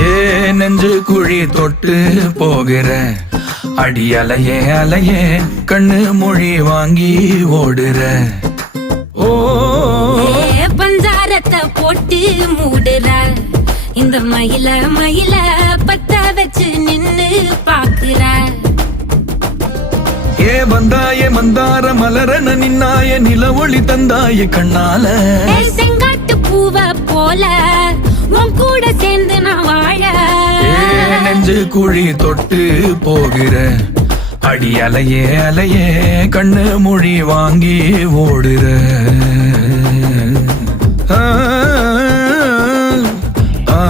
ஏ நெஞ்சு குழி தொட்டு போகிற அடி அலையே அலையே கண்ணு மொழி வாங்கி ஓடுற. ஓ பஞ்சாரத்தை போட்டு மூடுற இந்த மயில மயில பத்த வச்சு நின்னு பாக்குற. ஏ வந்தாய மந்தார மலரன நின்னாய நில ஒளி தந்தாய கண்ணால. செங்காட்டு பூவ போல உன் கூட சேர்ந்து நான் வாழ. நெஞ்சு குழி தொட்டு போகிற அடி அலையே அலையே கண்ணு மொழி வாங்கி ஓடுற. ஆ ஆ